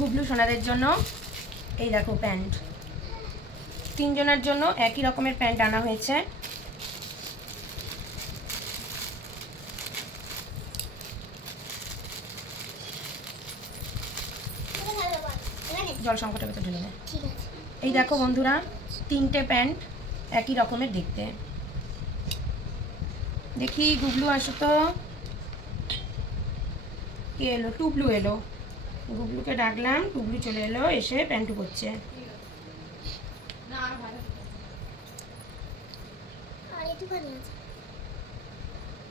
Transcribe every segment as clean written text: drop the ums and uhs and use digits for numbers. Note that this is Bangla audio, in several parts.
গুবলু সোনাদের জন্য এই দেখো প্যান্ট, 3 জনের জন্য একই রকমের প্যান্ট আনা হয়েছে। জল সংকটের ভেতর ঢেলে নেয়। এই দেখো বন্ধুরা, 3টে প্যান্ট একই রকমের দেখতে। দেখি গুবলু আসো তো, কে এলো? টুবলু এলো। গুবলুকে ডাকলাম, টুবলু চলে এলো, এসে প্যান্টু করছে।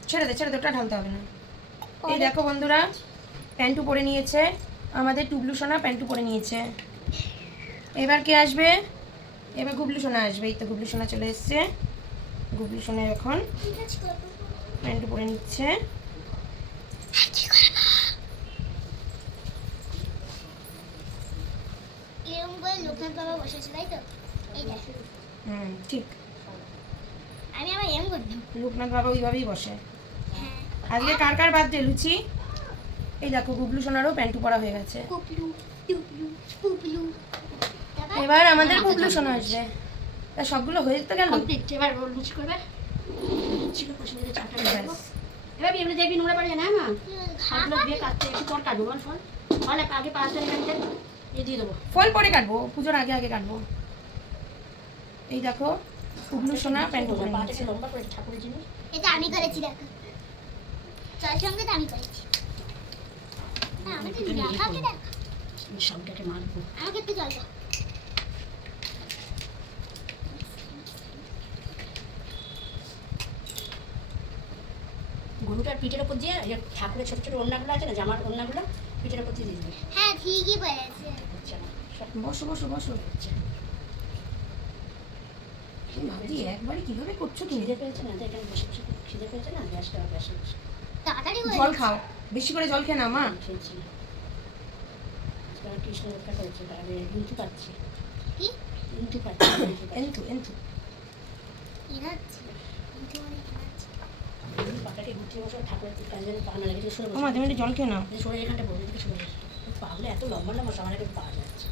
ছেড়ে দে ছেড়ে দে, ওটা ঢালতে হবে না। এই দেখো বন্ধুরা, প্যান্টু পরে নিয়েছে আমাদের টুবলু সোনা, প্যান্টু পরে নিয়েছে। এবার কে আসবে? এবার গুবলু সোনা আসবে। এই তো গুবলু সোনা চলে এসছে। গুবলু সোনা এখন প্যান্টু পরে নিচ্ছে। ঠিক, লোকনাথ বাবা ওইভাবেই বসে। আজকে কার কার বার্থডে লুচি? এই দেখো গুবলু সোনারও প্যান্টু পরা হয়ে গেছে। এবার আমাদের গুবলু সোনা আসবে। তা সবগুলো হয়ে যেতে গেল। এবার লুচি করবে। এবার এমনি দেখবি নোংরা পড়ে না মা, হাতগুলো দিয়ে কাটতে একটু পর কাটবো। বল ফল ফল আগে 5টা মিনিটে এই দিয়ে দেবো। ফল পরে কাটবো, পুজোর আগে আগে কাটবো। এই দেখো গুবলু সোনা প্যান্টু পরে নিয়েছে। লম্বা করে ঠাকুরের জিনিস এটা আমি করেছি, দেখো চল সঙ্গে তো আমি করেছি। না আমি তো দেখাকে দেখ, সবটাকে মারবো। আমাকে একটু জল দাও। গরুটার পিঠের উপর দিয়ে ঠাকুরের ছোট ছোট ওড়নাগুলো আছে না, জামার ওড়নাগুলো পিঠের উপর দিয়ে দিবি। হ্যাঁ ঠিকই বলেছে। বসো বসো বসো। ভাবছি একবারে কিভাবে করছো তুমি? খিদে পেয়েছে না, এখানে বসে বসে খিদে পেয়েছে না, গ্যাসটা গ্যাসে তাড়াতাড়ি জল খাও, বেশি করে জল খেয়ে না মা। খেয়েছি কৃষ্ণ রক্ষা করেছে, আমি ইন্টু পাচ্ছি। কি ইন্টু পাচ্ছি? এন্টু এন্টু এনাচ্ছি কিন্তু অনেক এনাচ্ছি। পাটাকে গুটিয়ে বসে ঠাকুরের কাজে পা না লেগে সরে মাঝে মাঝে জল খেয়ে নাও। সরে এখানটা বসে দিকে সরে পাগলে এত লম্বা লম্বা সবার আগে পাওয়া যাচ্ছে।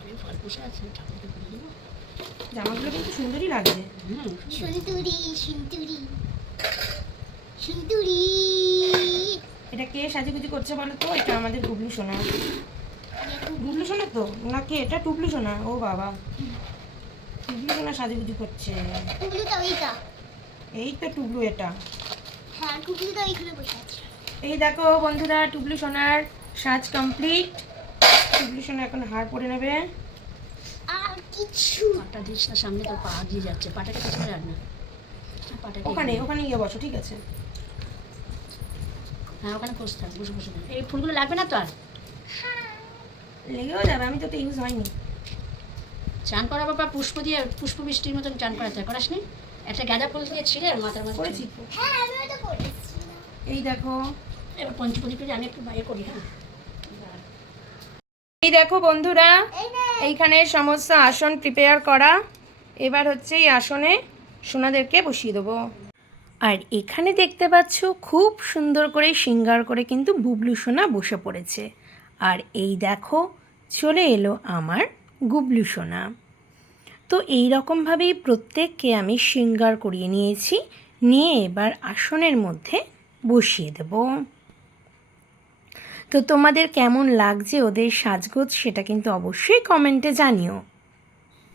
আমি ফল বসে আছি, ঠাকুরকে করে দেবো। জামাগুলো কিন্তু সুন্দরই লাগছে। সুন্দরী সুন্দরী সুন্দরী। এটা কে সাজুগুজু করছে বলো তো? এটা আমাদের গুবলু সোনা। গুবলু সোনা তো না, কে এটা? টুবলু সোনা। ও বাবা, টুবলু সোনা সাজুগুজু করছে। টুকলু তো ওইটা। এই তো টুবলু এটা। হ্যাঁ টুকলু তো ওইখানে বসে আছে। এই দেখো বন্ধুরা, টুবলু সোনার সাজ কমপ্লিট। টুবলু সোনা এখন হার পরে নেবে। আর কিছু পাটা দিস না, সামনে তো পা দিয়ে যাচ্ছে, পাটাকে পিছনে রাখ না। পাটাকে ওখানে ওখানে গিয়ে বসো, ঠিক আছে? হ্যাঁ ওখানে বসে থাক, বসে বসে থাক। এই ফুলগুলো লাগবে না তো আর? লেগেও যাবে, আমি তো ইউজ হয়নি। চান করা বাবা পুষ্প দিয়ে, পুষ্প বৃষ্টির মতন চান করাতে হয়, করাসনি? একটা গাঁদা ফুল দিয়ে ছিঁড়ে মাথার মধ্যে করেছি। হ্যাঁ আমি ওটা করেছি। এই দেখো, এবার পঞ্চপতি করে আমি একটু বাইরে করি। হ্যাঁ এই দেখো বন্ধুরা, এই নে এইখানে সমস্ত আসন প্রিপেয়ার করা। এবার হচ্ছে এই আসনে সোনাদেরকে বসিয়ে দেবো। আর এখানে দেখতে পাচ্ছ খুব সুন্দর করে সিঙ্গার করে কিন্তু বুবলু সোনা বসে পড়েছে। আর এই দেখো চলে এলো আমার গুবলু সোনা। তো এই রকমভাবেই প্রত্যেককে আমি সিঙ্গার করিয়ে নিয়েছি, নিয়ে এবার আসনের মধ্যে বসিয়ে দেব। তো তোমাদের কেমন লাগছে ওদের সাজগোজ সেটা কিন্তু অবশ্যই কমেন্টে জানিও।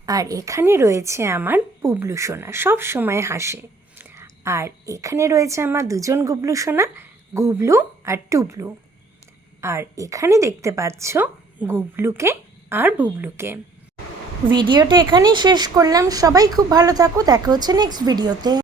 আর এখানে রয়েছে আমার বুবলু সোনা, সব সময় হাসে। আর এখানে রয়েছে আমার দুজন গুবলু সোনা, গুবলু আর টুবলু। আর এখানে দেখতে পাচ্ছ গুবলুকে আর বুবলুকে। ভিডিওটা এখানেই শেষ করলাম। সবাই খুব ভালো থাকো, দেখা হচ্ছে নেক্সট ভিডিওতে।